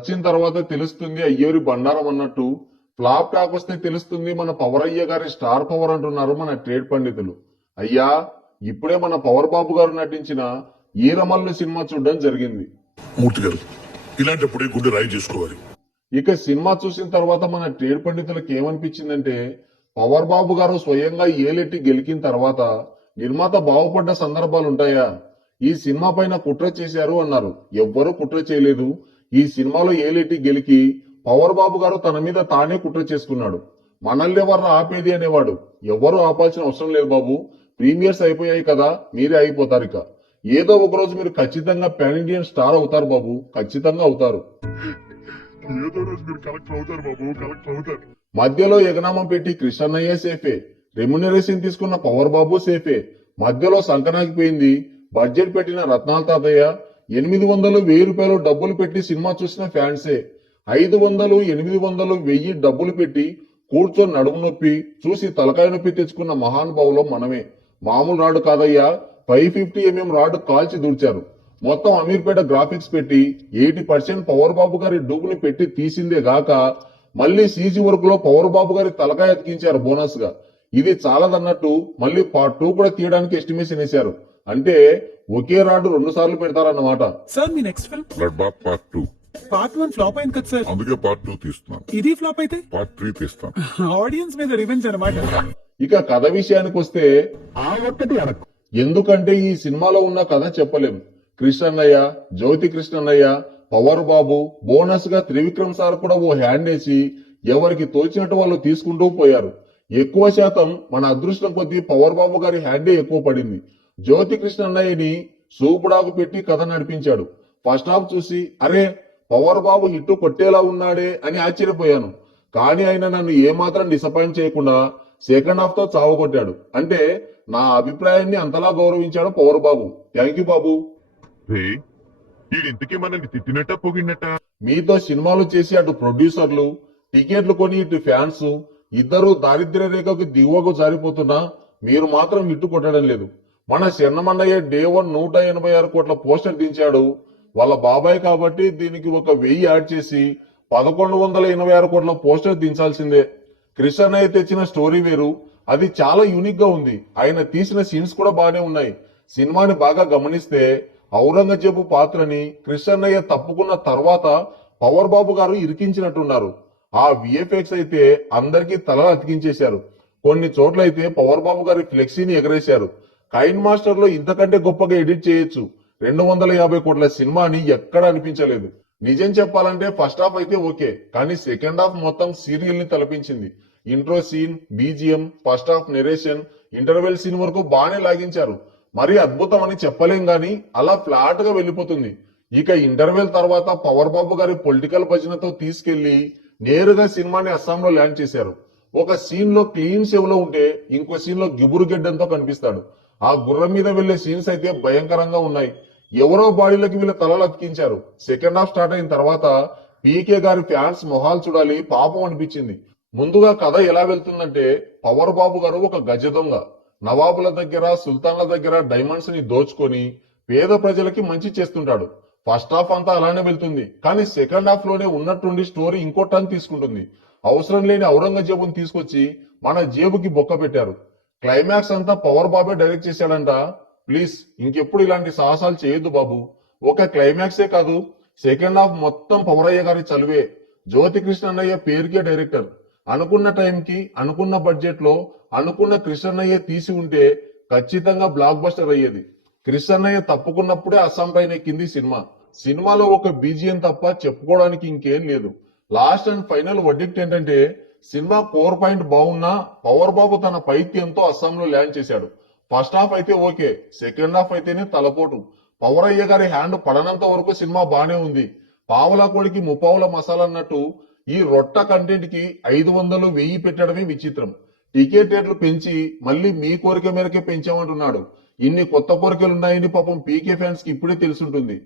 చచ్చిన తర్వాత తెలుస్తుంది అయ్యోరి బండారం అన్నట్టు ఫ్లాప్ టాక్ వస్తే తెలుస్తుంది మన పవర్ అయ్య గారి స్టార్ పవర్ అంటున్నారు మన ట్రేడ్ పండితులు. అయ్యా, ఇప్పుడే మన పవర్ బాబు గారు నటించిన ఈరమల్లు సినిమా చూడడం జరిగింది. మూర్తి గారు, ఇలాంటప్పుడే గుండె రాయి చేసుకోవాలి. ఇక సినిమా చూసిన తర్వాత మన ట్రేడ్ పండితులకు ఏమనిపించిందంటే, పవర్ బాబు గారు స్వయంగా ఏలెట్టి గెలికిన తర్వాత నిర్మాత బాగుపడ్డ సందర్భాలుంటాయా? ఈ సినిమా పైన కుట్ర చేశారు అన్నారు. ఎవ్వరూ కుట్ర చేయలేదు. ఈ సినిమాలో ఏలెట్టి గెలికి పవర్ బాబు గారు తన మీద తానే కుట్ర చేసుకున్నాడు. మనల్ని ఎవరు ఆపేది అనేవాడు. ఎవరు ఆపాల్సిన అవసరం లేదు బాబు, ప్రీమియర్స్ అయిపోయాయి కదా, మీరే అయిపోతారు. ఇక ఏదో ఒక రోజు మీరు ఖచ్చితంగా పాన్ ఇండియన్ స్టార్ అవుతారు బాబు, ఖచ్చితంగా అవుతారు. ఏదో రోజు మీరు కలెక్టర్ అవుతారు బాబు, కలెక్టర్ అవుతారు. మధ్యలో ఎగనామం పెట్టి కృష్ణన్నయ్య సేఫే, రెమ్యునరేషన్ తీసుకున్న పవర్ బాబు సేఫే. మధ్యలో సంకనాగిపోయింది. బడ్జెట్ పెట్టిన రత్నాల తాతయ్య 800, 1000 రూపాయలు డబ్బులు పెట్టి సినిమా చూసిన ఫ్యాన్సే. 500, 800, 1000 డబ్బులు పెట్టి కూర్చొని నడుము నొప్పి చూసి తలకాయ నొప్పి తెచ్చుకున్న మహానుభావులం మనమే. మామూలు రాడు కాదయ్యా, 550mm రాడ్ కాల్చి దూర్చారు. మొత్తం అమీర్పేట గ్రాఫిక్స్ పెట్టి 80% పవర్ బాబు గారి డూబుని పెట్టి తీసిందే గాక మళ్ళీ సీజీ వర్క్ లో పవర్ బాబు గారి తలకాయ అతికించారు బోనస్ గా. ఇది చాలదన్నట్టు మళ్ళీ పార్ట్ 2 కూడా తీయడానికి ఎస్టిమేషన్ వేశారు. అంటే ఒకే రాడ్ 2 సార్లు పెడతారన్నమాట. సార్ మీ next film blood bath part 2. Part 1 flop అయింది కదా సార్, అందుకే పార్ట్ 2 తీస్తున్నాను. ఇది ఫ్లాప్ అయితే పార్ట్ 3 తీస్తాను. ఆడియన్స్ మీద రివెంజ్ అనమాట. ఇక కథ విషయానికి వస్తే ఆ ఒక్కటి అడగ, ఎందుకంటే ఈ సినిమాలో ఉన్న కథ చెప్పలేం. కృష్ణన్నయ్య, జ్యోతి కృష్ణన్నయ్య, పవర్ బాబు, బోనస్ గా త్రివిక్రమ్ సార్ కూడా ఓ హ్యాండ్ వేసి ఎవరికి తోచినట్టు వాళ్ళు తీసుకుంటూ పోయారు. ఎక్కువ శాతం మన అదృష్టం కొద్దీ పవర్ బాబు గారి హ్యాండే ఎక్కువ పడింది. జ్యోతి కృష్ణన్నయ్యని సూపుడాకు పెట్టి కథ నడిపించాడు. ఫస్ట్ హాఫ్ చూసి అరే పవర్ బాబు హిట్టు కొట్టేలా ఉన్నాడే అని ఆశ్చర్యపోయాను. కానీ ఆయన నన్ను ఏమాత్రం డిసప్పాయింట్ చేయకుండా సెకండ్ హాఫ్ తో చావగొట్టాడు. అంటే నా అభిప్రాయాన్ని అంతలా గౌరవించాడు పవర్ బాబు. థ్యాంక్ యూ బాబు. ఇంతకీ మనల్ని తిట్టినట్ట పొగిడినట్ట? మీతో సినిమాలు చేసి అటు ప్రొడ్యూసర్లు, టికెట్లు కొని ఇటు ఫ్యాన్స్ ఇద్దరు దారిద్ర్య రేఖకు దిగువకు జారిపోతున్నా మీరు మాత్రం ఇట్టు కొట్టడం లేదు. మన చెన్నమన్నయ్య డే 1 186 కోట్ల పోస్టర్ దించాడు. వాళ్ళ బాబాయ్ కాబట్టి దీనికి ఒక 1000 యాడ్ చేసి 1186 కోట్ల పోస్టర్ దించాల్సిందే. కృష్ణన్నయ్య తెచ్చిన స్టోరీ వేరు, అది చాలా యూనిక్ గా ఉంది. ఆయన తీసిన సీన్స్ కూడా బాగానే ఉన్నాయి. సినిమాని బాగా గమనిస్తే ఔరంగజేబు పాత్రని కృష్ణన్నయ్య తప్పుకున్న తర్వాత పవర్ బాబు గారు ఇరికించినట్టున్నారు. ఆ విఎఫ్ఎక్స్ అయితే అందరికీ తల అతికించేశారు. కొన్ని చోట్ల అయితే పవర్ బాబు గారి ఫ్లెక్సీని ఎగరేశారు. కైన్ మాస్టర్ లో ఇంతకంటే గొప్పగా ఎడిట్ చేయొచ్చు. 250 కోట్ల సినిమాని ఎక్కడ అనిపించలేదు. నిజం చెప్పాలంటే ఫస్ట్ హాఫ్ అయితే ఓకే, కానీ సెకండ్ హాఫ్ మొత్తం సీరియల్ ని తలపించింది. Intro scene, BGM, first half narration, interval scene వరకు బాగానే లాగించారు. మరీ అద్భుతం అని చెప్పలేం గాని అలా ఫ్లాట్ గా వెళ్లిపోతుంది. ఇక ఇంటర్వెల్ తర్వాత పవర్ బాబు గారి పొలిటికల్ భజనతో తీసుకెళ్లి నేరుగా సినిమాని అస్సాంలో ల్యాండ్ చేశారు. ఒక సీన్ లో క్లీన్ షేవ్ లో ఉంటే ఇంకో సీన్ లో గిబురు గెడ్డంతో కనిపిస్తాడు. ఆ గుర్రం మీద వెళ్లే సీన్స్ అయితే భయంకరంగా ఉన్నాయి. ఎవరో బాడీలకి వీళ్ళ తలలు అతికించారు. సెకండ్ హాఫ్ స్టార్ట్ అయిన తర్వాత పీకే గారి ఫ్యాన్స్ మొహాలు చూడాలి, పాపం అనిపించింది. ముందుగా కథ ఎలా వెళ్తుందంటే పవర్ బాబు గారు ఒక గజ దొంగ. నవాబుల దగ్గర, సుల్తాన్ల దగ్గర డైమండ్స్ ని దోచుకొని పేద ప్రజలకి మంచి చేస్తుంటాడు. ఫస్ట్ హాఫ్ అంతా అలానే వెళ్తుంది. కానీ సెకండ్ హాఫ్ లోనే ఉన్నట్టుండి స్టోరీ ఇంకో టర్న్ తీసుకుంటుంది. అవసరం లేని ఔరంగజేబుని తీసుకొచ్చి మన జేబుకి బొక్క పెట్టారు. క్లైమాక్స్ అంతా పవర్ బాబే డైరెక్ట్ చేశాడంట. ప్లీజ్ ఇంకెప్పుడు ఇలాంటి సాహసాలు చేయొద్దు బాబు. ఒక క్లైమాక్సే కాదు, సెకండ్ హాఫ్ మొత్తం పవరయ్య గారి చలువే. జ్యోతి కృష్ణన్నయ్య పేరుకే డైరెక్టర్. అనుకున్న టైంకి, అనుకున్న బడ్జెట్ లో, అనుకున్న కృష్ణన్నయ్య తీసి ఉంటే ఖచ్చితంగా బ్లాక్ బస్టర్ అయ్యేది. కృష్ణన్నయ్య తప్పుకున్నప్పుడే అస్సాం పైన ఎక్కింది సినిమా. సినిమాలో ఒక బీజిఎం తప్ప చెప్పుకోవడానికి ఇంకేం లేదు. లాస్ట్ అండ్ ఫైనల్ వర్డిక్ట్ ఏంటంటే సినిమా కోర్ పాయింట్ బాగున్నా పవర్ బాబు తన పైత్యంతో అస్సాంలో ల్యాండ్ చేశాడు. ఫస్ట్ హాఫ్ అయితే ఓకే, సెకండ్ హాఫ్ అయితేనే తలపోటు. పవర్ అయ్య గారి హ్యాండ్ పడనంత వరకు సినిమా బానే ఉంది. పావుల కోడికి ముప్పావుల మసాలా అన్నట్టు ఈ రొట్ట కంటెంట్ కి 500, 1000 పెట్టడమే విచిత్రం. టికెట్ రేట్లు పెంచి మళ్ళీ మీ కోరిక మేరకే పెంచామంటున్నాడు. ఇన్ని కొత్త కోరికలున్నాయని పాపం పీకే ఫ్యాన్స్ కి ఇప్పుడే తెలుసుంటుంది.